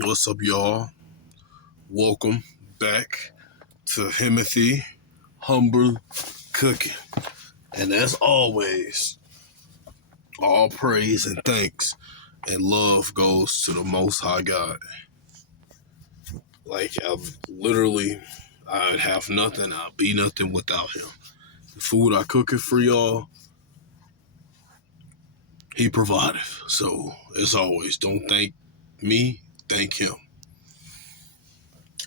What's up, y'all? Welcome back to Himothy Humble Cooking. And as always, all praise and thanks and love goes to the Most High God. Like, I'd have nothing, I'd be nothing without Him. The food I cook it for y'all, He provided. So, as always, don't thank me, thank Him.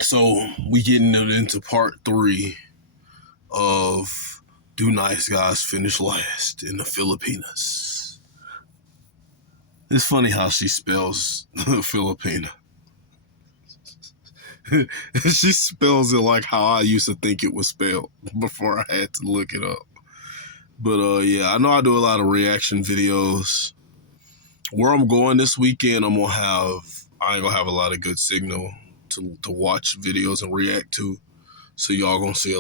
So, we getting into part 3 of Do Nice Guys Finish Last in the Filipinas. It's funny how she spells Filipina. She spells it like how I used to think it was spelled before I had to look it up. But yeah, I know I do a lot of reaction videos. Where I'm going this weekend, I ain't gonna have a lot of good signal to watch videos and react to. So y'all gonna see a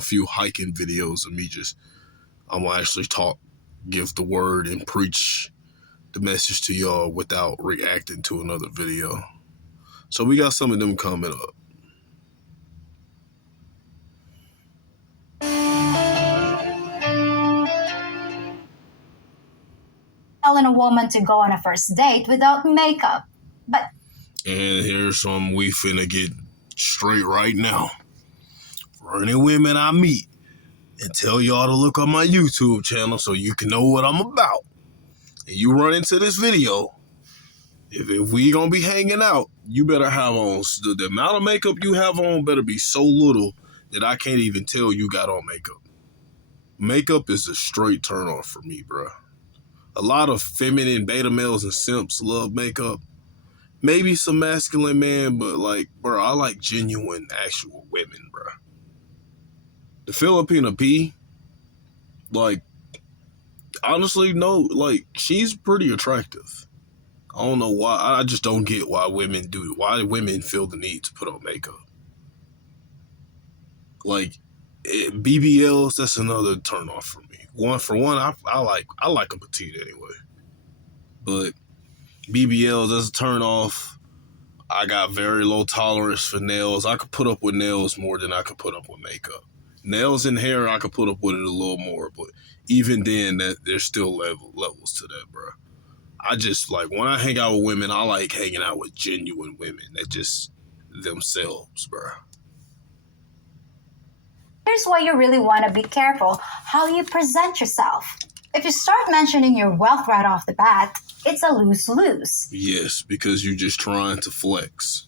few hiking videos of me I'm gonna actually give the word and preach the message to y'all without reacting to another video. So we got some of them coming up. Telling a woman to go on a first date without makeup. And here's some we finna get straight right now. For any women I meet, and tell y'all to look on my YouTube channel so you can know what I'm about. And you run into this video, if we gonna be hanging out, you better have on, the amount of makeup you have on better be so little that I can't even tell you got on makeup. Makeup is a straight turn off for me, bro. A lot of feminine beta males and simps love makeup. Maybe some masculine men, but bro, I like genuine, actual women, bro. The Filipina Pea, honestly, no, she's pretty attractive. I don't know why. I just don't get why women feel the need to put on makeup. BBLs, that's another turn off for me. I like a petite anyway. But BBLs, that's a turn off. I got very low tolerance for nails. I could put up with nails more than I could put up with makeup. Nails and hair, I could put up with it a little more, but even then, there's still levels to that, bro. I just when I hang out with women, I like hanging out with genuine women that just themselves, bro. Here's why you really want to be careful how you present yourself. If you start mentioning your wealth right off the bat, it's a lose-lose. Yes, because you're just trying to flex.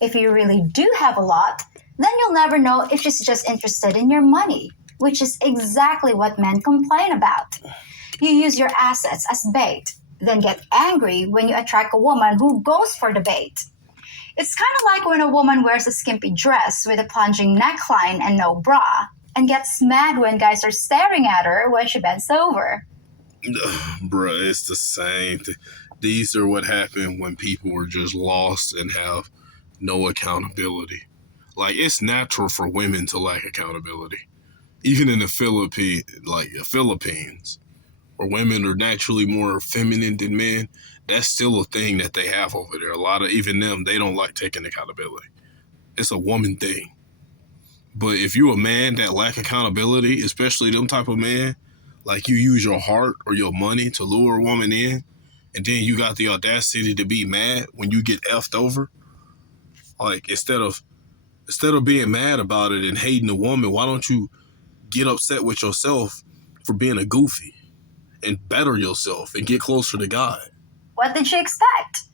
If you really do have a lot, then you'll never know if she's just interested in your money, which is exactly what men complain about. You use your assets as bait, then get angry when you attract a woman who goes for the bait. It's kind of like when a woman wears a skimpy dress with a plunging neckline and no bra, and gets mad when guys are staring at her when she bends over. Bruh, it's the same thing. These are what happen when people are just lost and have no accountability. It's natural for women to lack accountability. Even in the Philippines, where women are naturally more feminine than men, that's still a thing that they have over there. A lot of, even them, they don't like taking accountability. It's a woman thing. But if you're a man that lack accountability, especially them type of man, you use your heart or your money to lure a woman in, and then you got the audacity to be mad when you get effed over, instead of being mad about it and hating the woman, why don't you get upset with yourself for being a goofy and better yourself and get closer to God? What did she expect?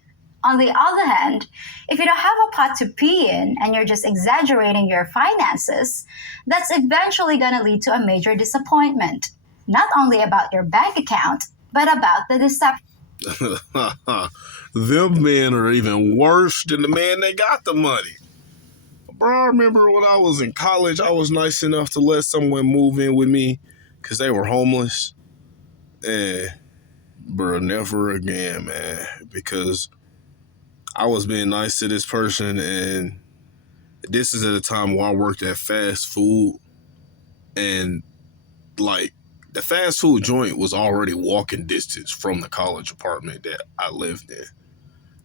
On the other hand, if you don't have a pot to pee in and you're just exaggerating your finances, that's eventually going to lead to a major disappointment. Not only about your bank account, but about the deception. Them men are even worse than the man that got the money. Bro, I remember when I was in college, I was nice enough to let someone move in with me because they were homeless. And, bro, never again, man. Because I was being nice to this person, and this is at a time where I worked at fast food, and The fast food joint was already walking distance from the college apartment that I lived in.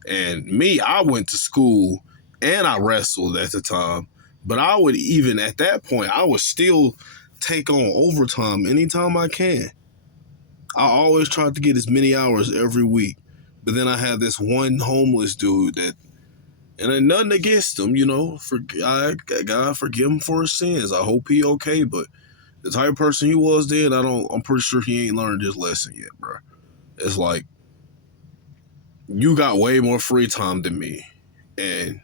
And me, I went to school and I wrestled at the time. But I would even at that point, I would still take on overtime anytime I can. I always tried to get as many hours every week. But then I had this one homeless dude that, and ain't nothing against him, you know, God forgive him for his sins. I hope he okay. But the type of person he was then, I'm pretty sure he ain't learned his lesson yet, bro. It's like, you got way more free time than me. And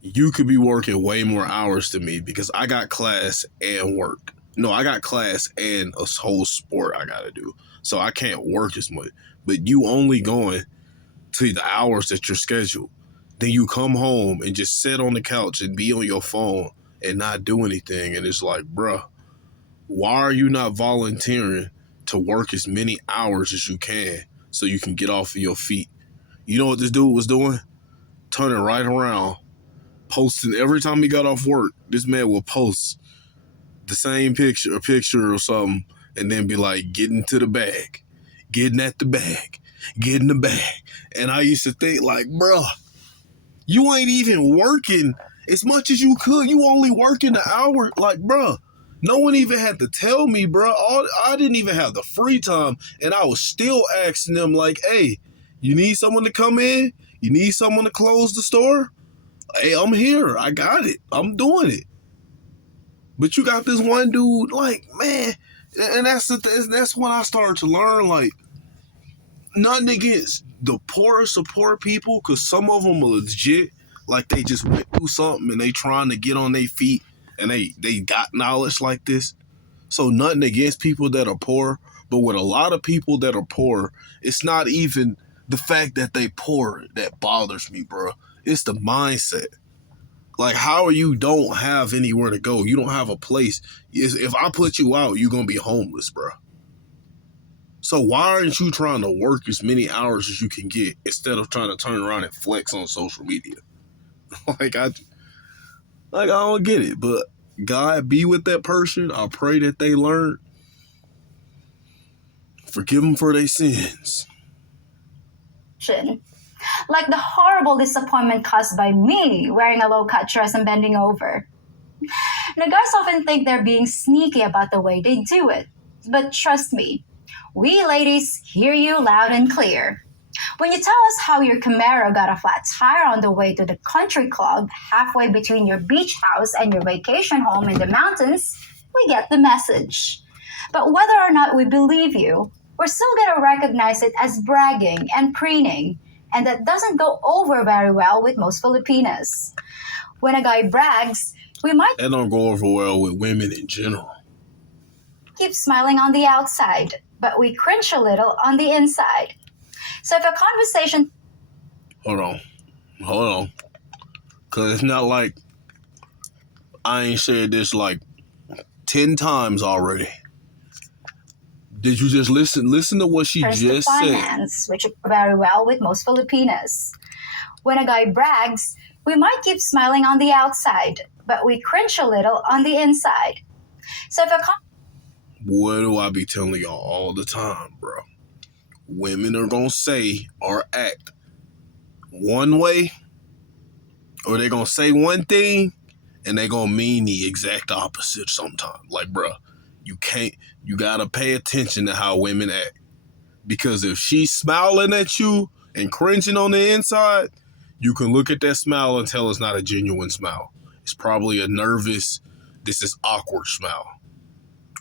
you could be working way more hours than me because I got class and work. No, I got class and a whole sport I got to do. So I can't work as much. But you only going to the hours that you're scheduled. Then you come home and just sit on the couch and be on your phone and not do anything. And it's like, bruh, why are you not volunteering to work as many hours as you can so you can get off of your feet? You know what this dude was doing? Turning right around, posting every time he got off work. This man would post the same picture, a picture or something, and then be like, getting to the bag, getting at the bag, getting the bag. And I used to think like, bruh, you ain't even working as much as you could. You only working an hour. Like, bruh, no one even had to tell me, bruh. I didn't even have the free time. And I was still asking them like, hey, you need someone to come in? You need someone to close the store? Hey, I'm here. I got it. I'm doing it. But you got this one dude, like, man, and that's when I started to learn, like, nothing against the poorest of poor people, because some of them are legit, like they just went through something and they trying to get on their feet and they got knowledge like this. So nothing against people that are poor, but with a lot of people that are poor, it's not even the fact that they poor that bothers me, bro. It's the mindset. Like, how are you don't have anywhere to go? You don't have a place. If I put you out, you're going to be homeless, bro. So why aren't you trying to work as many hours as you can get instead of trying to turn around and flex on social media? I don't get it. But God be with that person. I pray that they learn. Forgive them for their sins. Like the horrible disappointment caused by me wearing a low-cut dress and bending over. Now, guys often think they're being sneaky about the way they do it. But trust me, we ladies hear you loud and clear. When you tell us how your Camaro got a flat tire on the way to the country club halfway between your beach house and your vacation home in the mountains, we get the message. But whether or not we believe you, we're still going to recognize it as bragging and preening, and that doesn't go over very well with most Filipinas. When a guy brags, we might That don't go over well with women in general. keep smiling on the outside, but we cringe a little on the inside. So if a conversation... Hold on. Because it's not like I ain't said this like 10 times already. Did you just listen to what she just said? Finance, which is very well with most Filipinas. When a guy brags, we might keep smiling on the outside, but we cringe a little on the inside. So if a What do I be telling y'all all the time, bro? Women are going to say or act one way, or they're going to say one thing, and they're going to mean the exact opposite sometimes. Like, bro, you got to pay attention to how women act. Because if she's smiling at you and cringing on the inside, you can look at that smile and tell it's not a genuine smile. It's probably a nervous, this is awkward smile.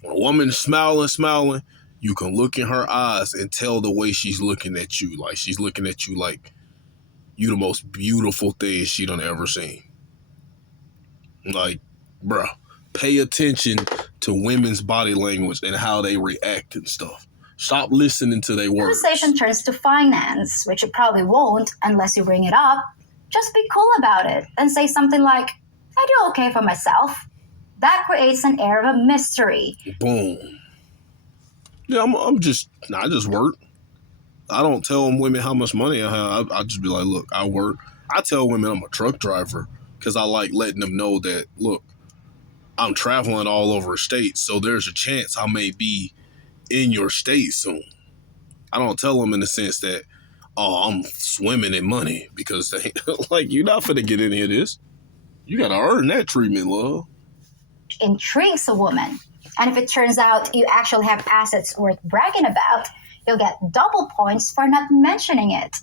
When a woman's smiling, you can look in her eyes and tell the way she's looking at you. Like, she's looking at you like you the most beautiful thing she done ever seen. Like, bruh, pay attention to women's body language and how they react and stuff. Stop listening to their words. conversation turns to finance, which it probably won't unless you bring it up, just be cool about it and say something like, I do okay for myself. That creates an air of a mystery. Boom. Yeah, I just work. I don't tell women how much money I have. I just be like, look, I work. I tell women I'm a truck driver because I like letting them know that, look, I'm traveling all over states, so there's a chance I may be in your state soon. I don't tell them in the sense that, oh, I'm swimming in money, because they like, you're not finna get any of this. You gotta earn that treatment, love. Intrigues a woman. And if it turns out you actually have assets worth bragging about, you'll get double points for not mentioning it.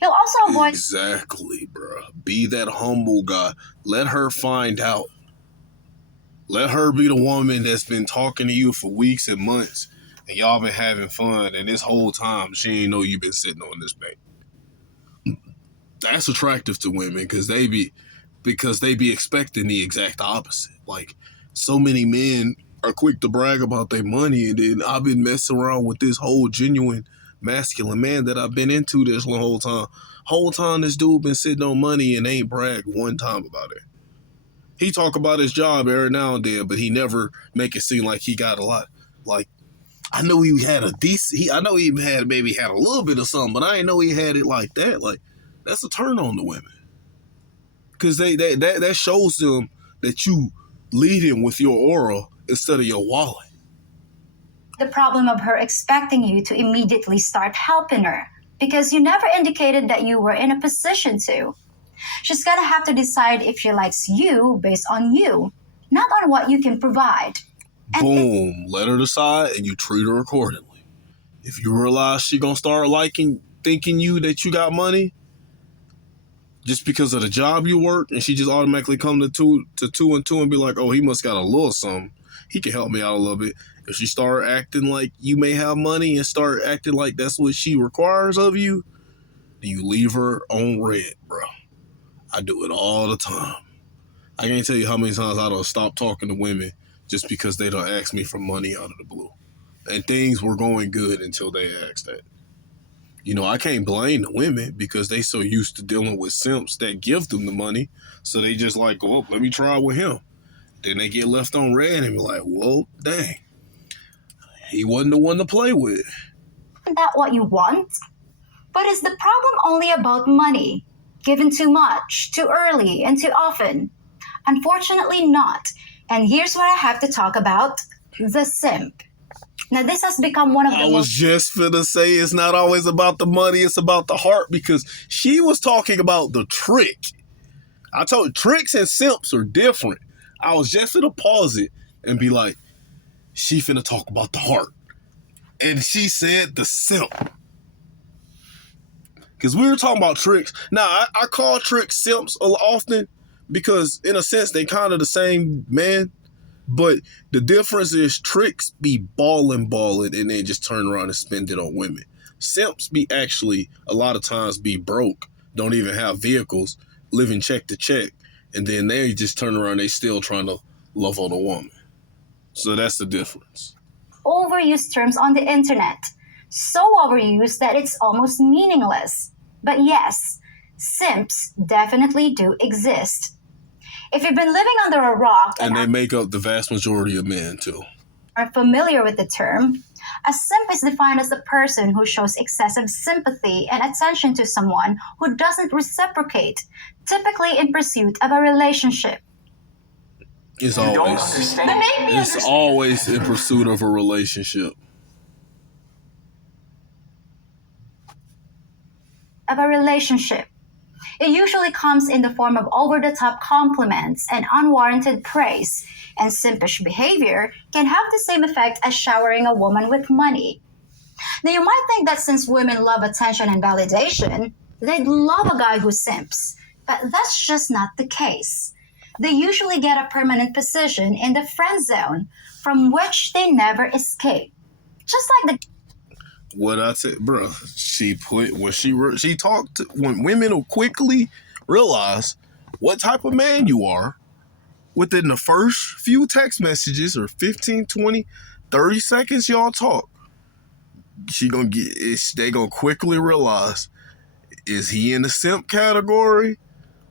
You'll also avoid Exactly, bro. Be that humble guy. Let her find out. Let her be the woman that's been talking to you for weeks and months, and y'all been having fun, and this whole time she ain't know you been sitting on this bank. That's attractive to women, because they be expecting the exact opposite. Like, so many men are quick to brag about their money, and then I've been messing around with this whole genuine masculine man that I've been into this whole time. Whole time this dude been sitting on money and ain't bragged one time about it. He talk about his job every now and then, but he never make it seem like he got a lot. Like, I know he had a decent. I know he maybe had a little bit of something, but I didn't know he had it like that. Like, that's a turn on to women, because that shows them that you leading with your aura instead of your wallet. the problem of her expecting you to immediately start helping her because you never indicated that you were in a position to. She's gonna have to decide if she likes you based on you, not on what you can provide. And Boom, let her decide, and you treat her accordingly. If you realize she gonna start thinking you that you got money just because of the job you work, and she just automatically come to two and two and be like, oh, he must got a little something, he can help me out a little bit. If she start acting like you may have money and start acting like that's what she requires of you, then you leave her on red, bro. I do it all the time. I can't tell you how many times I don't stop talking to women just because they don't ask me for money out of the blue. And things were going good until they asked that. You know, I can't blame the women because they so used to dealing with simps that give them the money. So they just like, oh, let me try with him. Then they get left on red and be like, whoa, dang. He wasn't the one to play with. isn't that what you want? But is the problem only about money? Given too much, too early, and too often? Unfortunately not. And here's what I have to talk about: the simp. Now this has become one of the I was most just finna say it's not always about the money, it's about the heart, because she was talking about the trick. I told you, tricks and simps are different. I was just finna pause it and be like, she finna talk about the heart. And she said the simp. Because we were talking about tricks. Now, I call tricks simps often because, in a sense, they kind of the same man. But the difference is tricks be balling, and then just turn around and spend it on women. Simps be actually, a lot of times, be broke, don't even have vehicles, living check to check. And then they just turn around, they still trying to love on a woman. So that's the difference. overused terms on the internet. So overused that it's almost meaningless. But yes, simps definitely do exist. If you've been living under a rock And they make up the vast majority of men, too. are familiar with the term, a simp is defined as a person who shows excessive sympathy and attention to someone who doesn't reciprocate, typically in pursuit of a relationship. It's You don't always, understand. But make me it's understand. always in pursuit of a relationship. Of a relationship. It usually comes in the form of over-the-top compliments and unwarranted praise, and simpish behavior can have the same effect as showering a woman with money. Now you might think that since women love attention and validation, they'd love a guy who simps, but that's just not the case. They usually get a permanent position in the friend zone from which they never escape. Just like the What I said, bro, she put when she talked to, when women will quickly realize what type of man you are within the first few text messages or 15, 20, 30 seconds y'all talk. They gonna quickly realize, is he in the simp category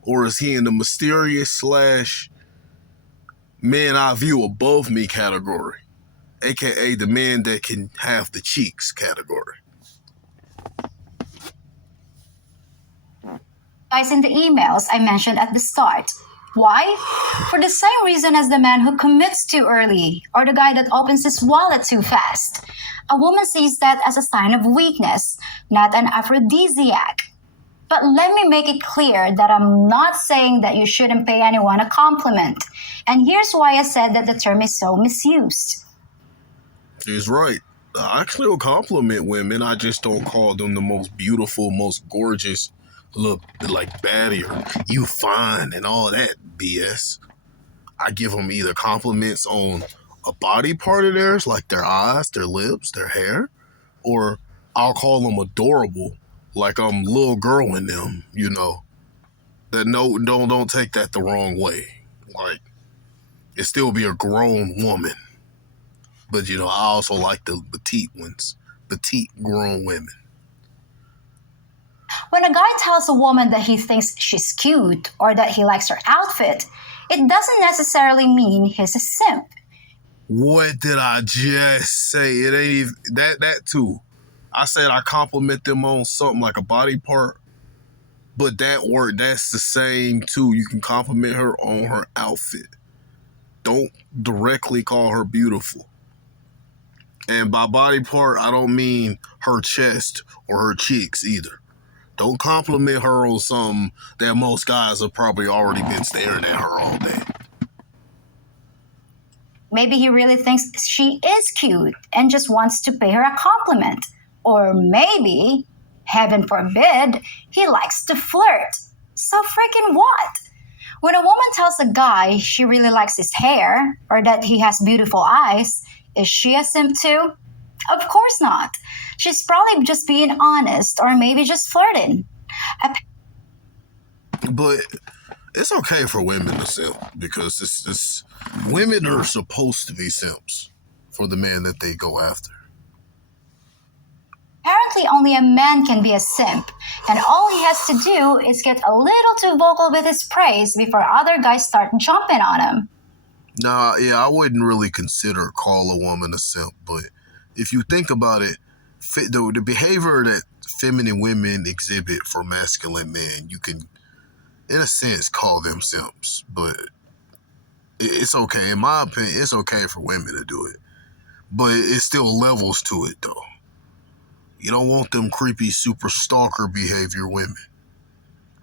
or is he in the mysterious / man I view above me category? AKA the man that can have the cheeks category. guys in the emails I mentioned at the start. Why? For the same reason as the man who commits too early or the guy that opens his wallet too fast. A woman sees that as a sign of weakness, not an aphrodisiac. But let me make it clear that I'm not saying that you shouldn't pay anyone a compliment. And here's why I said that the term is so misused. She's right. I still compliment women. I just don't call them the most beautiful, most gorgeous, look like baddie or you fine and all that BS. I give them either compliments on a body part of theirs, like their eyes, their lips, their hair, or I'll call them adorable, like I'm a little girl in them, you know. That no, don't take that the wrong way. Like it still be a grown woman. But, you know, I also like the petite ones, petite grown women. When a guy tells a woman that he thinks she's cute or that he likes her outfit, it doesn't necessarily mean he's a simp. What did I just say? It ain't even, that too. I said I compliment them on something like a body part, but that word, that's the same too. You can compliment her on her outfit. Don't directly call her beautiful. And by body part, I don't mean her chest or her cheeks either. Don't compliment her on something that most guys have probably already been staring at her all day. Maybe he really thinks she is cute and just wants to pay her a compliment. Or maybe, heaven forbid, he likes to flirt. So freaking what? When a woman tells a guy she really likes his hair or that he has beautiful eyes, is she a simp too? Of course not. She's probably just being honest or maybe just flirting. But it's okay for women to simp because it's women are supposed to be simps for the man that they go after. Apparently, only a man can be a simp, and all he has to do is get a little too vocal with his praise before other guys start jumping on him. Nah, yeah, I wouldn't really consider call a woman a simp, but if you think about it, the behavior that feminine women exhibit for masculine men, you can, in a sense, call them simps. But it's okay. In my opinion, it's okay for women to do it. But it's still levels to it, though. You don't want them creepy, super stalker behavior women.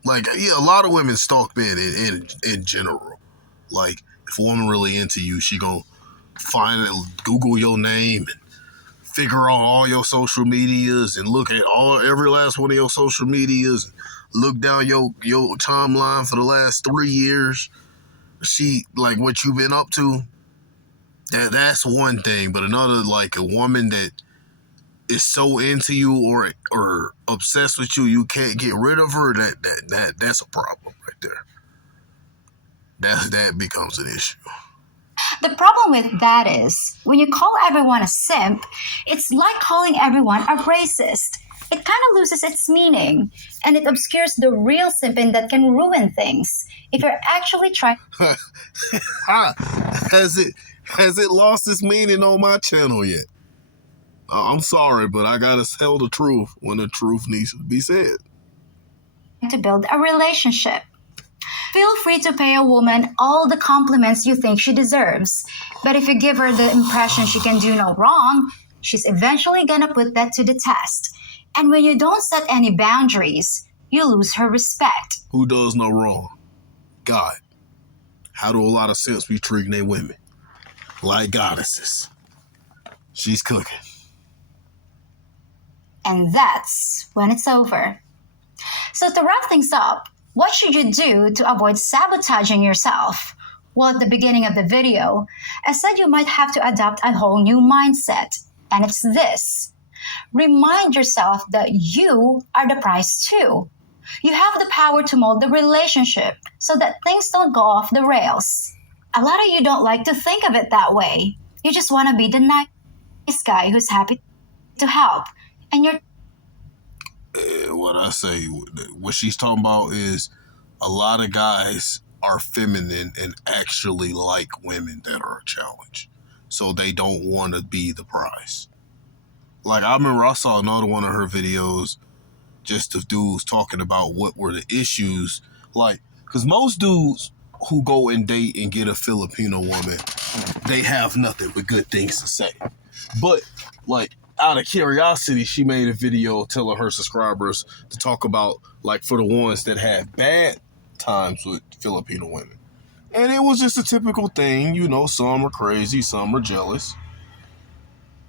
Like, yeah, a lot of women stalk men in general. Like, if a woman really into you, she gonna find it, Google your name, and figure out all your social medias, and look at every last one of your social medias, and look down your timeline for the last 3 years. See, like, what you've been up to. That's one thing, but another, like, a woman that is so into you or obsessed with you, you can't get rid of her. That's a problem right there. That becomes an issue. The problem with that is, when you call everyone a simp, it's like calling everyone a racist. It kind of loses its meaning, and it obscures the real simping that can ruin things. If you're actually trying... Has it lost its meaning on my channel yet? I'm sorry, but I gotta tell the truth when the truth needs to be said. ...to build a relationship. Feel free to pay a woman all the compliments you think she deserves. But if you give her the impression she can do no wrong, she's eventually gonna put that to the test. And when you don't set any boundaries, you lose her respect. Who does no wrong? God. How do a lot of simps be treating their women? Like goddesses. She's cooking. And that's when it's over. So to wrap things up, what should you do to avoid sabotaging yourself? Well, at the beginning of the video, I said you might have to adopt a whole new mindset. And it's this. Remind yourself that you are the prize too. You have the power to mold the relationship so that things don't go off the rails. A lot of you don't like to think of it that way. You just want to be the nice guy who's happy to help. And you're... What I say, what she's talking about is a lot of guys are feminine and actually like women that are a challenge. So they don't want to be the prize. Like, I remember I saw another one of her videos, just of dudes talking about what were the issues. Like, because most dudes who go and date and get a Filipino woman, they have nothing but good things to say. But, like, out of curiosity, she made a video telling her subscribers to talk about, like, for the ones that had bad times with Filipino women. And it was just a typical thing, you know, some are crazy, some are jealous.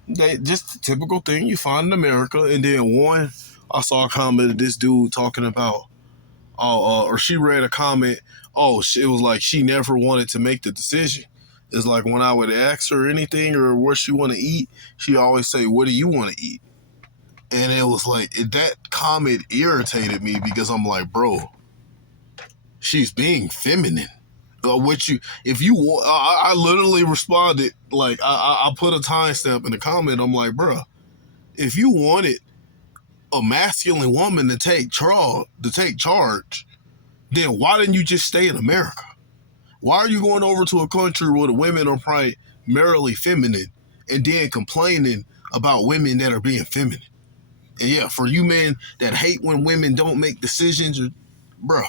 They just a typical thing you find in America. And then one, I saw a comment of this dude talking about, or she read a comment, it was like she never wanted to make the decision. It's like when I would ask her anything or what she want to eat, she always say, "What do you want to eat?" And it was like, that comment irritated me because I'm like, bro, she's being feminine. If you want, I literally responded, like, I put a timestamp in the comment. I'm like, bro, if you wanted a masculine woman to take charge, then why didn't you just stay in America? Why are you going over to a country where the women are primarily feminine and then complaining about women that are being feminine? And yeah, for you men that hate when women don't make decisions, bro,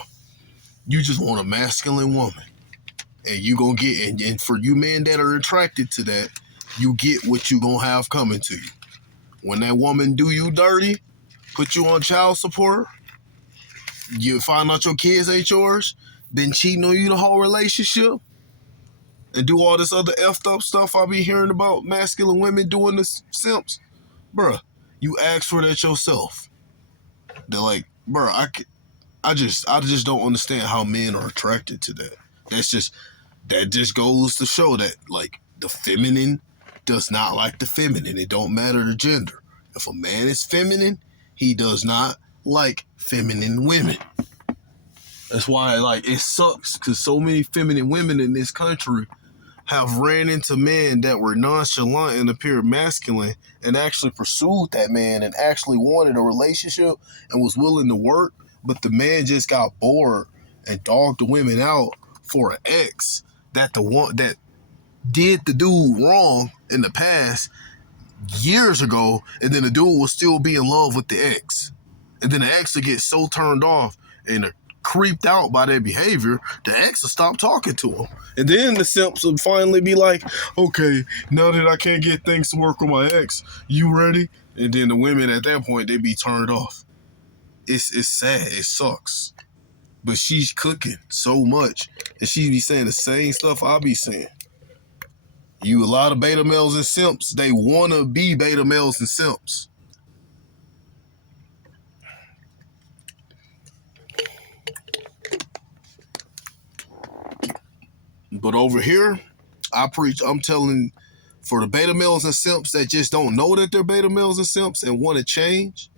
you just want a masculine woman. And you gonna get, and for you men that are attracted to that, you get what you gonna have coming to you. When that woman do you dirty, put you on child support, you find out your kids ain't yours, been cheating on you the whole relationship, and do all this other effed up stuff I be hearing about masculine women doing the simps, bruh, you ask for that yourself. They're like, bruh, I just don't understand how men are attracted to that. That just goes to show that, like, the feminine does not like the feminine. It don't matter the gender. If a man is feminine, he does not like feminine women. That's why, like, it sucks because so many feminine women in this country have ran into men that were nonchalant and appeared masculine and actually pursued that man and actually wanted a relationship and was willing to work, but the man just got bored and dogged the women out for an ex that the one that did the dude wrong in the past years ago, and then the dude will still be in love with the ex. And then the ex will get so turned off and creeped out by their behavior, the ex will stop talking to him. And then the simps will finally be like, okay, now that I can't get things to work with my ex, you ready? And then the women at that point, they be turned off. It's sad. It sucks. But she's cooking so much, and she be saying the same stuff I be saying. A lot of beta males and simps, they want to be beta males and simps. But over here, I'm telling, for the beta males and simps that just don't know that they're beta males and simps and want to change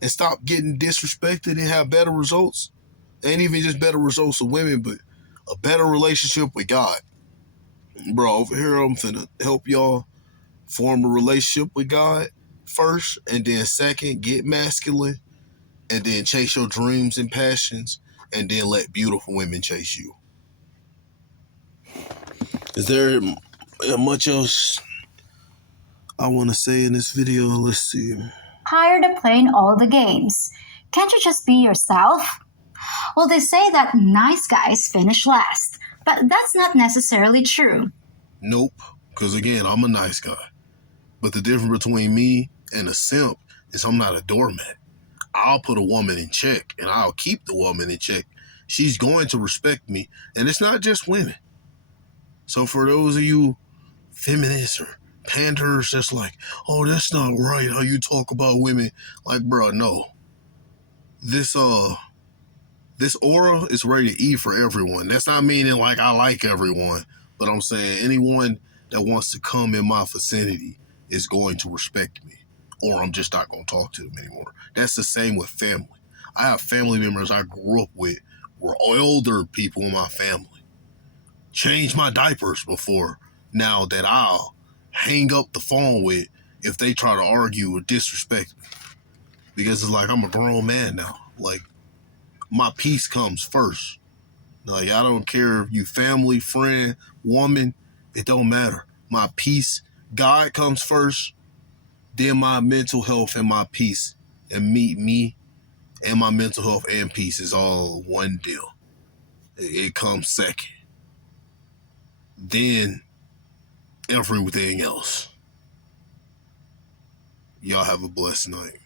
and stop getting disrespected and have better results, ain't even just better results with women, but a better relationship with God. Bro, over here, I'm finna help y'all form a relationship with God first, and then second, get masculine, and then chase your dreams and passions, and then let beautiful women chase you. Is there much else I want to say in this video? Let's see. Tired of playing all the games. Can't you just be yourself? Well, they say that nice guys finish last, but that's not necessarily true. Nope, because again, I'm a nice guy. But the difference between me and a simp is I'm not a doormat. I'll put a woman in check, and I'll keep the woman in check. She's going to respect me, and it's not just women. So for those of you feminists or panders that's like, oh, that's not right how you talk about women, like, bro, no. This aura is rated E for everyone. That's not meaning like I like everyone, but I'm saying anyone that wants to come in my vicinity is going to respect me, or I'm just not going to talk to them anymore. That's the same with family. I have family members I grew up with were older people in my family. Changed my diapers before now that I'll hang up the phone with if they try to argue or disrespect me. Because it's like I'm a grown man now. Like, my peace comes first. Like, I don't care if you family, friend, woman, it don't matter. My peace, God comes first, then my mental health and my peace. And me and my mental health and peace is all one deal. It comes second. Then everything else. Y'all have a blessed night.